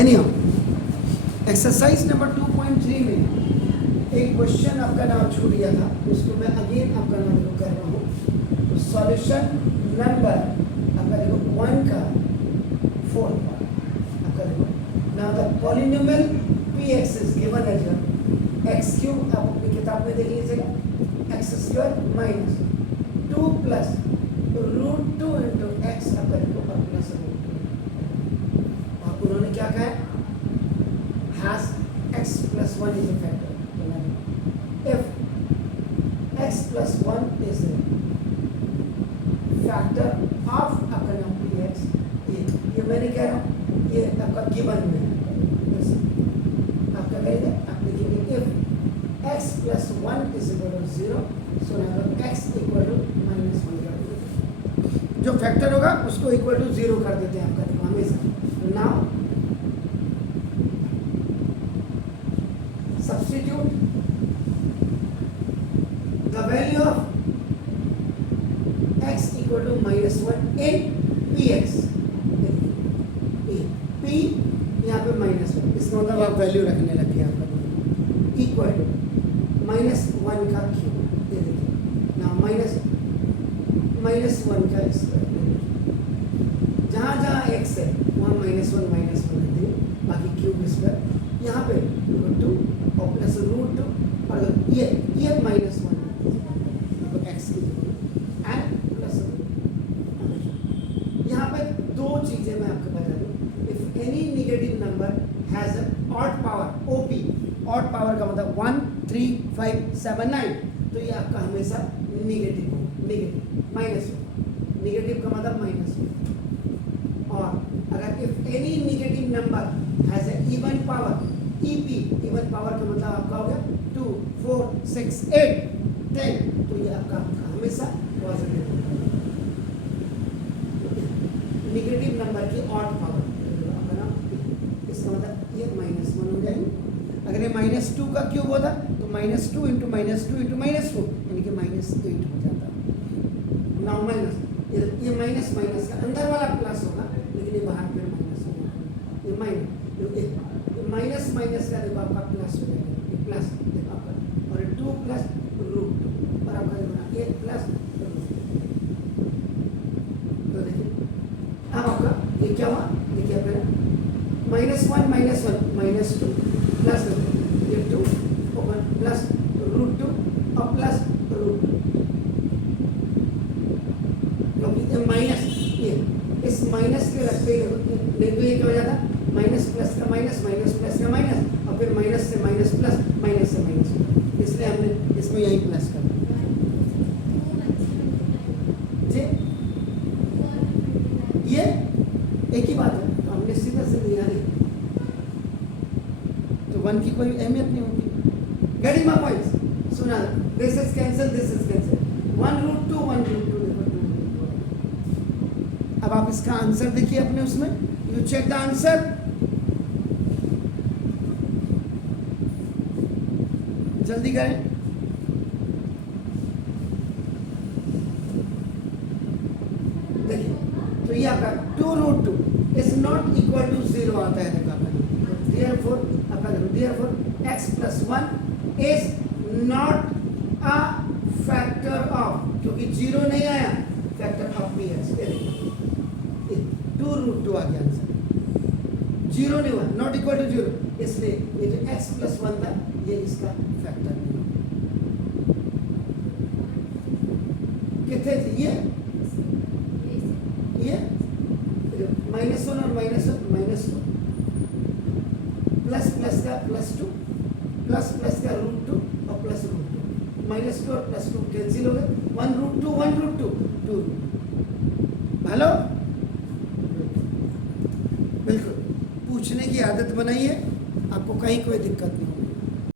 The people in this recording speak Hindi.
एनी एक्सरसाइज नंबर 2.3 में एक क्वेश्चन आपका नाम छूट गया था, उसको मैं अगेन आपका नाम कर रहा हूँ। तो सॉल्यूशन नंबर आपका देखो 1 का 4 आपका देखो। Now the polynomial px is given as x cube, आप अपनी किताब में देख लीजिएगा, x square minus 2 plus root 2 into x आपका देखो और प्लस रूट 2। और उन्होंने क्या कहा है, has x plus 1 is a factor. If x plus 1 is a factor of आपका नाम px, ये मैंने कह रहा हूँ, ये आपका गिवन में है। आपका कहेंगे आप लिखेंगे if x plus 1 is equal to 0, so now x equal to minus 1 कर देते, जो फैक्टर होगा उसको इक्वल टू 0 कर देते हैं आपका देखो हमेशा। Now substitute the value of x equal to minus 1 in px। p यहाँ पे माइनस 1, इसका मतलब आप वैल्यू रखने लगे आपका इक्वल टू माइनस 1 का क्यूब, ये देखिए ना, माइनस 1 का स्क्वायर, जहाँ जहाँ x है वहाँ माइनस 1 रख दिए, बाकी क्यूब स्क्वायर, यहाँ पे रूट 2 और प्लस रूट 2, और ये माइनस 1 तो एक्स की एंड प्लस यहाँ पे दो चीज़ें मैं आपको बता दूँ। If any negative number has an odd power OP, odd power का मतलब 1 3 5 7 9, तो ये आपका हमेशा नेगेटिव हो, नेगेटिव माइनस हो, नेगेटिव का मतलब माइनस हो। और अगर if any negative number has a even power EP, even power का मतलब आपका हो गया 2 4 6 8 10, तो ये आपका हमेशा पॉजिटिव होगा। नेगेटिव नंबर की ऑड पावर आपका नाम, इसका मतलब ये माइनस 1 हो जाएगी। अगर ये माइनस 2 का क्यूब होता तो minus 2 into minus 2 into minus 2 यानी कि माइनस 8 हो जाता। नाउ माइनस, ये माइनस माइनस का अंदर वाला प्लस होगा, लेकिन ये बाहर पे माइनस होगा, ये माइनस माइनस का देखो आपका प्लस हो जाएगा, ये प्लस देखो आपका, और 2 प्लस रूट 2 और आपका देखो ये प्लस रूट 2। तो देखिए अब आपका ये क्या हुआ, देखिए आपका माइनस 1 माइनस 2 प्लस ये 2 ओपन प्लस रूट 2 और प्लस रूट 2, क्योंकि ये माइनस, ये इस माइनस के रखते नहीं तो ये क्या हो जाता, माइनस प्लस का माइनस, माइनस प्लस का माइनस, और फिर माइनस से माइनस प्लस, माइनस से माइनस, इसलिए हमने इसमें यही प्लस कर दिया जी। ये एक ही बात है, तो हमने सीधा सीधा यहाँ तो 1 की कोई अहमियत नहीं होती। गेटिंग माय पॉइंट्स, सुना, this is cancel 1 root 2 1 root 2 देखो 2। अब आप इसका आंसर देखिए अपने उसमें, यू चेक द आंसर, जल्दी करें। देखिए तो ये आपका 2 root 2 is not equal to 0 आता है, देखो आपका देयरफॉर आपका therefore x plus 1 is not a factor of, क्योंकि 0 नहीं आया, फैक्टर ऑफ px। 2 रूट 2 आ गया आंसर, 0 नहीं हुआ, नॉट इक्वल टू 0, इसलिए ये जो x प्लस 1 था ये इसका फैक्टर नहीं है। कितने थे ये माइनस 1 और माइनस 2 प्लस प्लस का प्लस 2 प्लस प्लस का रूट 2 और प्लस रूट 2, माइनस 2 और प्लस 2 कैंसिल हो गए, 1 रूट 2 1 रूट 2 2 हेलो, बिल्कुल पूछने की आदत बनाइए, आपको कहीं कोई दिक्कत नहीं।